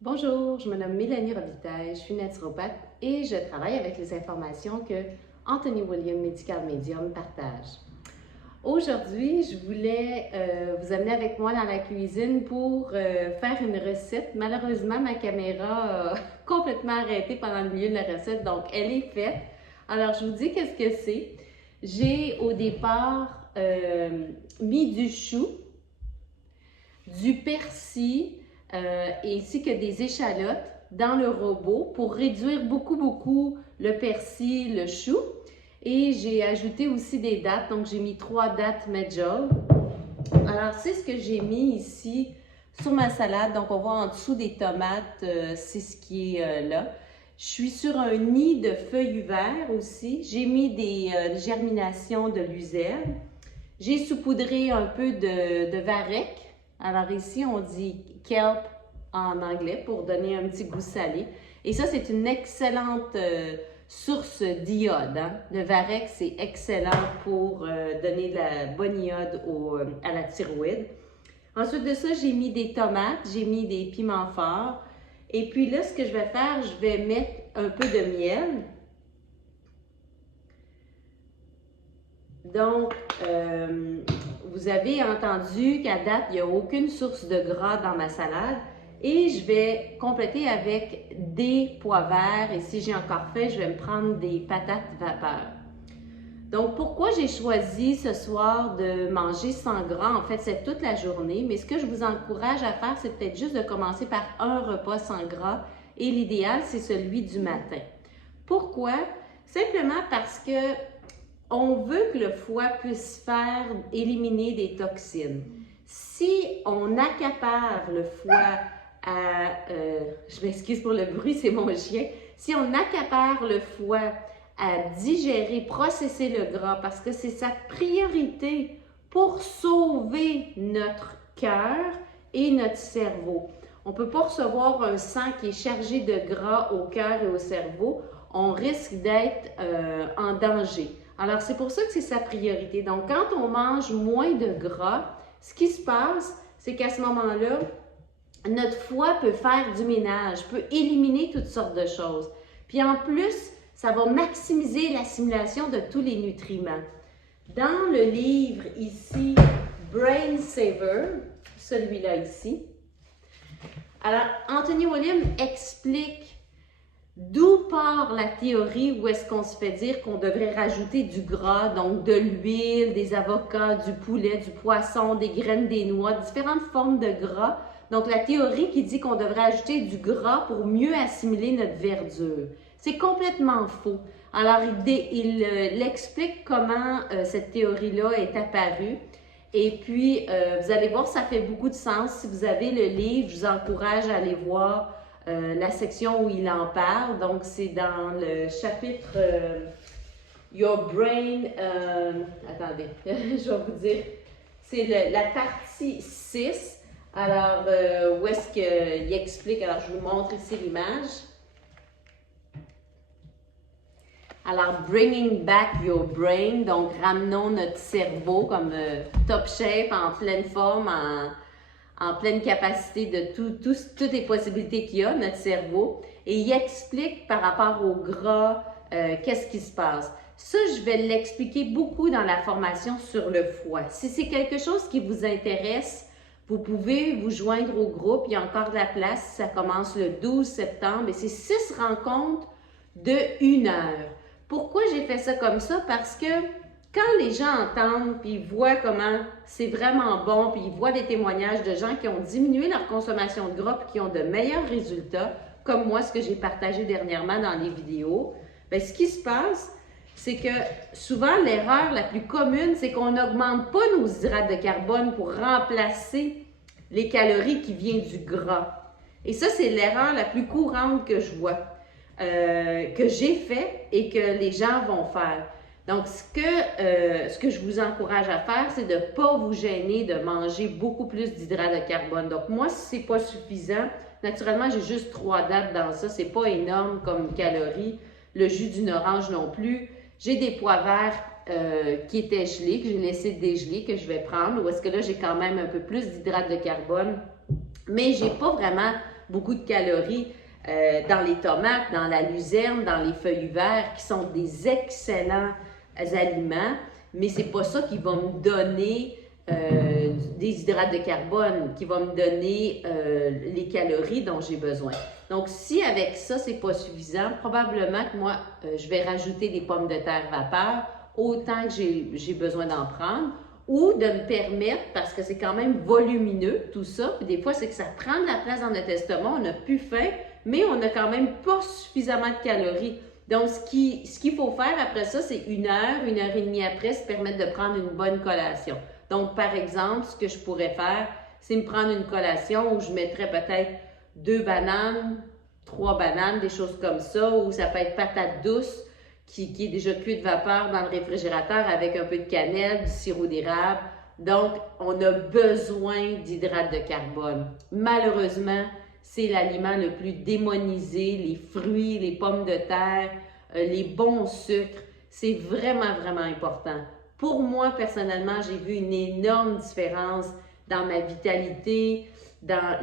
Bonjour, je me nomme Mélanie Robitaille, je suis naturopathe et je travaille avec les informations que Anthony William Medical Medium partage. Aujourd'hui, je voulais vous amener avec moi dans la cuisine pour faire une recette. Malheureusement, ma caméra a complètement arrêté pendant le milieu de la recette, donc elle est faite. Alors, je vous dis qu'est-ce que c'est. J'ai au départ mis du chou, du persil, ainsi que des échalotes dans le robot pour réduire beaucoup le persil, le chou. Et j'ai ajouté aussi des dattes, donc j'ai mis 3 dattes medjool. Alors c'est ce que j'ai mis ici sur ma salade, donc on voit en dessous des tomates, c'est ce qui est là. Je suis sur un nid de feuilles vertes aussi, j'ai mis des germinations de luzerne. J'ai saupoudré un peu de varech. Alors ici, on dit kelp en anglais pour donner un petit goût salé. Et ça, c'est une excellente source d'iode. Hein? Le varech, c'est excellent pour donner de la bonne iode à la thyroïde. Ensuite de ça, j'ai mis des tomates, j'ai mis des piments forts. Et puis là, ce que je vais faire, je vais mettre un peu de miel. Donc, vous avez entendu qu'à date, il n'y a aucune source de gras dans ma salade. Et je vais compléter avec des pois verts. Et si j'ai encore fait, je vais me prendre des patates vapeur. Donc, pourquoi j'ai choisi ce soir de manger sans gras? En fait, c'est toute la journée. Mais ce que je vous encourage à faire, c'est peut-être juste de commencer par un repas sans gras. Et l'idéal, c'est celui du matin. Pourquoi? Simplement parce que on veut que le foie puisse faire éliminer des toxines. Si on accapare le foie je m'excuse pour le bruit, c'est mon chien. Si on accapare le foie à digérer, processer le gras, parce que c'est sa priorité pour sauver notre cœur et notre cerveau. On ne peut pas recevoir un sang qui est chargé de gras au cœur et au cerveau. On risque d'être en danger. Alors, c'est pour ça que c'est sa priorité. Donc, quand on mange moins de gras, ce qui se passe, c'est qu'à ce moment-là, notre foie peut faire du ménage, peut éliminer toutes sortes de choses. Puis en plus, ça va maximiser l'assimilation de tous les nutriments. Dans le livre ici, Brain Saver, celui-là ici, alors Anthony William explique d'où part la théorie où est-ce qu'on se fait dire qu'on devrait rajouter du gras, donc de l'huile, des avocats, du poulet, du poisson, des graines des noix, différentes formes de gras. Donc la théorie qui dit qu'on devrait ajouter du gras pour mieux assimiler notre verdure. C'est complètement faux. Alors il explique comment cette théorie-là est apparue. Et puis, vous allez voir, ça fait beaucoup de sens. Si vous avez le livre, je vous encourage à aller voir la section où il en parle. Donc, c'est dans le chapitre Your Brain. Attendez, je vais vous dire. C'est la partie 6. Alors, où est-ce qu'il explique? Alors, je vous montre ici l'image. Alors, bringing back your brain, donc ramenons notre cerveau comme top shape, en pleine forme, en pleine capacité de toutes les possibilités qu'il y a, notre cerveau. Et il explique par rapport au gras, qu'est-ce qui se passe. Ça, je vais l'expliquer beaucoup dans la formation sur le foie. Si c'est quelque chose qui vous intéresse, vous pouvez vous joindre au groupe. Il y a encore de la place. Ça commence le 12 septembre et c'est 6 rencontres de 1 heure. Pourquoi j'ai fait ça comme ça? Parce que quand les gens entendent puis ils voient comment c'est vraiment bon, puis ils voient des témoignages de gens qui ont diminué leur consommation de gras et qui ont de meilleurs résultats, comme moi, ce que j'ai partagé dernièrement dans les vidéos, bien, ce qui se passe, c'est que souvent, l'erreur la plus commune, c'est qu'on n'augmente pas nos hydrates de carbone pour remplacer les calories qui viennent du gras. Et ça, c'est l'erreur la plus courante que je vois, que j'ai fait et que les gens vont faire. Donc, ce que je vous encourage à faire, c'est de ne pas vous gêner de manger beaucoup plus d'hydrates de carbone. Donc, moi, si ce n'est pas suffisant, naturellement, j'ai juste 3 dattes dans ça. Ce n'est pas énorme comme calories. Le jus d'une orange non plus. J'ai des pois verts qui étaient gelés, que j'ai laissé dégeler, que je vais prendre. Ou est-ce que là, j'ai quand même un peu plus d'hydrates de carbone mais j'ai pas vraiment beaucoup de calories dans les tomates, dans la luzerne, dans les feuilles verts, qui sont des excellents aliments, mais c'est pas ça qui va me donner des hydrates de carbone, qui va me donner les calories dont j'ai besoin. Donc, si avec ça, c'est pas suffisant, probablement que moi, je vais rajouter des pommes de terre vapeur, autant que j'ai besoin d'en prendre, ou de me permettre, parce que c'est quand même volumineux tout ça, puis des fois c'est que ça prend de la place dans notre estomac, on n'a plus faim, mais on n'a quand même pas suffisamment de calories. Donc ce qu'il faut faire après ça, c'est 1 heure et demie après, se permettre de prendre une bonne collation. Donc par exemple, ce que je pourrais faire, c'est me prendre une collation où je mettrais peut-être 2 bananes, 3 bananes, des choses comme ça, ou ça peut être patate douce, qui est déjà cuite vapeur dans le réfrigérateur avec un peu de cannelle, du sirop d'érable. Donc, on a besoin d'hydrates de carbone. Malheureusement, c'est l'aliment le plus démonisé, les fruits, les pommes de terre, les bons sucres. C'est vraiment, vraiment important. Pour moi, personnellement, j'ai vu une énorme différence dans ma vitalité, dans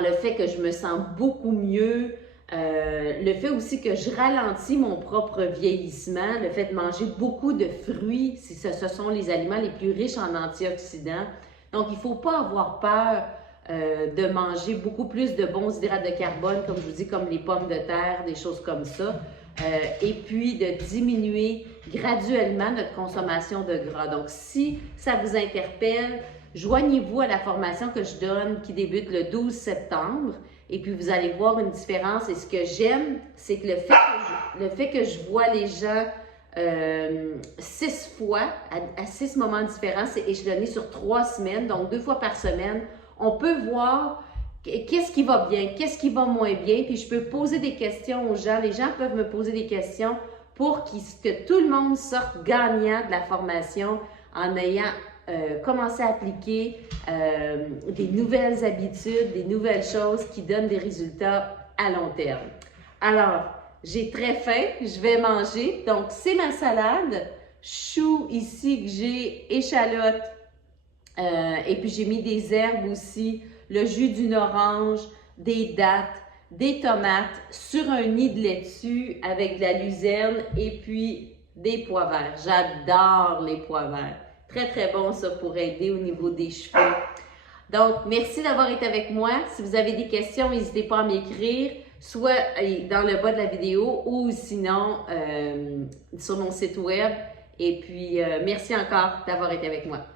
le fait que je me sens beaucoup mieux, le fait aussi que je ralentis mon propre vieillissement, le fait de manger beaucoup de fruits, ce sont les aliments les plus riches en antioxydants. Donc, il ne faut pas avoir peur de manger beaucoup plus de bons hydrates de carbone, comme je vous dis, comme les pommes de terre, des choses comme ça. Et puis de diminuer graduellement notre consommation de gras. Donc, si ça vous interpelle, joignez-vous à la formation que je donne qui débute le 12 septembre. Et puis, vous allez voir une différence. Et ce que j'aime, c'est que le fait que je vois les gens 6 fois, à 6 moments différents, c'est échelonné sur 3 semaines, donc 2 fois par semaine. On peut voir qu'est-ce qui va bien, qu'est-ce qui va moins bien, puis je peux poser des questions aux gens. Les gens peuvent me poser des questions pour que tout le monde sorte gagnant de la formation en ayant commencé à appliquer des nouvelles habitudes, des nouvelles choses qui donnent des résultats à long terme. Alors, j'ai très faim, je vais manger. Donc, c'est ma salade. Choux ici que j'ai, échalote, et puis j'ai mis des herbes aussi, le jus d'une orange, des dattes, des tomates sur un nid de laitue avec de la luzerne et puis des pois verts. J'adore les pois verts. Très, très bon ça pour aider au niveau des cheveux. Donc, merci d'avoir été avec moi. Si vous avez des questions, n'hésitez pas à m'écrire, soit dans le bas de la vidéo ou sinon sur mon site web. Et puis, merci encore d'avoir été avec moi.